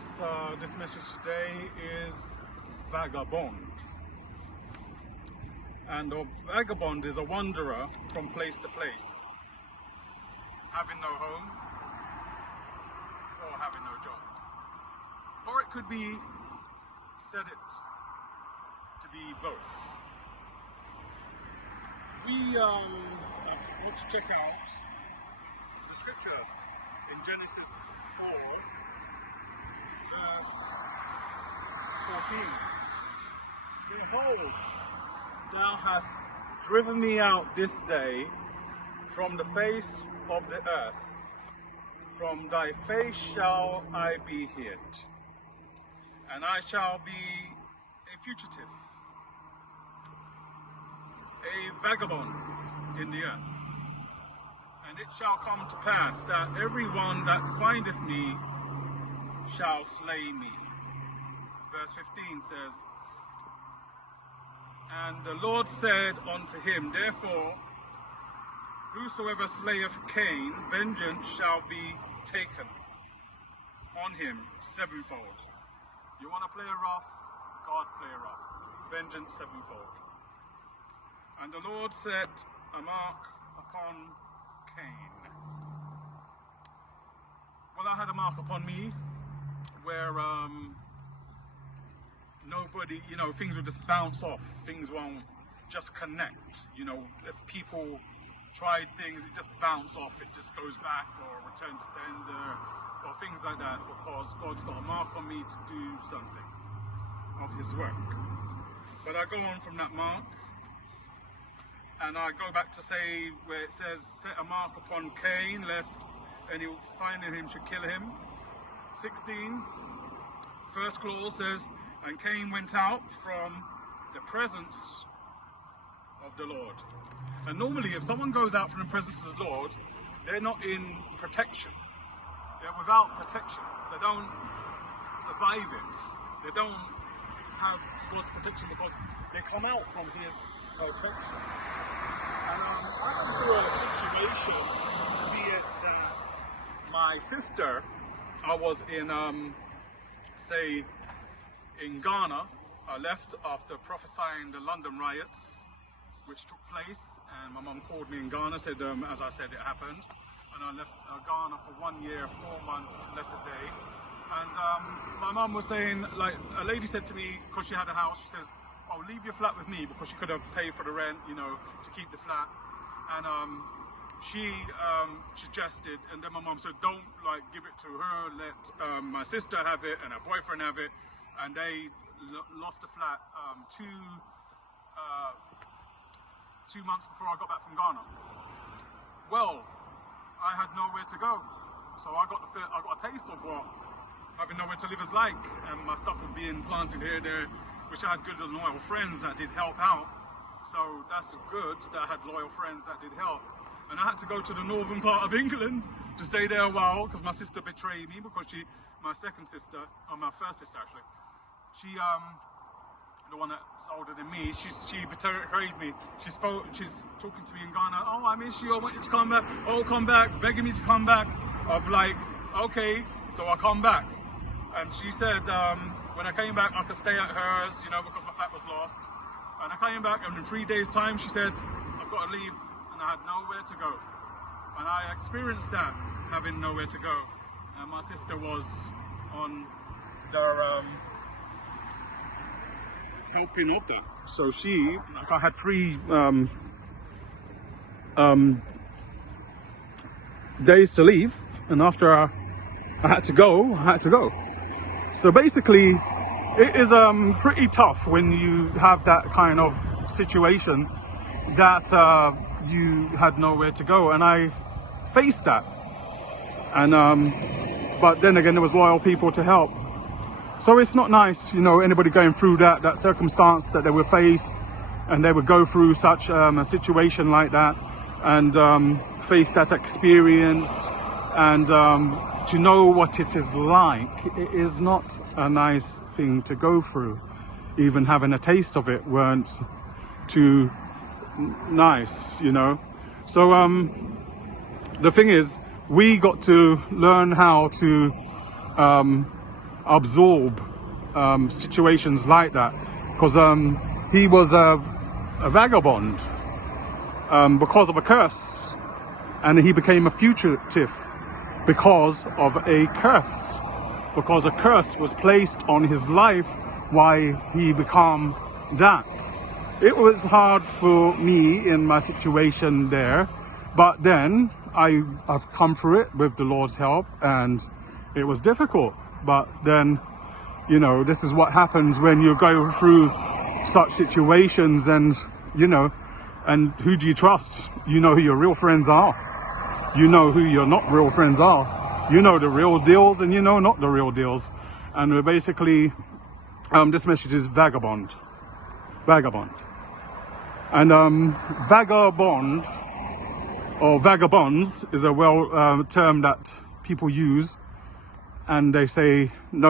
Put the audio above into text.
Yes, this message today is Vagabond. And a vagabond is a wanderer from place to place, having no home or having no job. Or it could be said it to be both. We want to check out the scripture in Genesis 4, verse 14. Behold, thou hast driven me out this day from the face of the earth. From thy face shall I be hid, and I shall be a fugitive, a vagabond in the earth. And it shall come to pass that everyone that findeth me shall slay me. Verse 15 says, And the Lord said unto him, Therefore, whosoever slayeth Cain, vengeance shall be taken on him sevenfold. You want to play rough? God play rough. Vengeance sevenfold. And the Lord set a mark upon Cain. Well, I had a mark upon me where nobody, things will just bounce off. Things won't just connect. If people try things, it just bounce off. It just goes back or return to sender or things like that, because God's got a mark on me to do something of his work. But I go on from that mark, and I go back to say where it says, set a mark upon Cain, lest any finding him should kill him. 16, first clause says, and Cain went out from the presence of the Lord. And normally if someone goes out from the presence of the Lord, they're not in protection. They're without protection. They don't survive it. They don't have God's protection because they come out from his protection. And I went through a situation, be it that my sister, I was in, in Ghana. I left after prophesying the London riots, which took place, and my mum called me in Ghana, said, as I said, it happened. And I left Ghana for 1 year, 4 months, less a day. And my mum was saying, like, a lady said to me, because she had a house, she says, oh, leave your flat with me, because she could have paid for the rent, to keep the flat. And she suggested, and then my mum said, don't give it to her, let my sister have it and her boyfriend have it. And they lost the flat 2 months before I got back from Ghana. Well, I had nowhere to go, so I got a taste of what having nowhere to live is like, and my stuff was being planted here, there, which I had good and loyal friends that did help out. So that's good that I had loyal friends that did help. And I had to go to the northern part of England to stay there a while because my sister betrayed me, because my second sister, or my first sister actually, she the one that's older than me, she betrayed me. She's talking to me in Ghana, oh, I miss you, I want you to come back, oh, come back, begging me to come back. I've okay, so I come back. And she said, when I came back, I could stay at hers, because my flat was lost. And I came back, and in 3 days' time, she said, I've got to leave, and I had nowhere to go. And I experienced that, having nowhere to go. And my sister was on the helping of that. So I had 3 days to leave, and after I had to go. So basically, it is pretty tough when you have that kind of situation that you had nowhere to go, and I faced that. And but then again, there was loyal people to help. So it's not nice, anybody going through that circumstance that they would face, and they would go through such a situation like that, and face that experience, and to know what it is like. It is not a nice thing to go through. Even having a taste of it weren't too nice, So the thing is, we got to learn how to absorb situations like that, because he was a vagabond because of a curse, and he became a fugitive because of a curse, because a curse was placed on his life why he became that. It was hard for me in my situation there, but then I've come through it with the Lord's help, and it was difficult. But then, you know, this is what happens when you go through such situations, and, you know, and who do you trust? You know who your real friends are. You know who your not real friends are. You know the real deals, and you know not the real deals. And we're basically, this message is vagabond. Vagabond. And vagabond or vagabonds is a term that people use, and they say no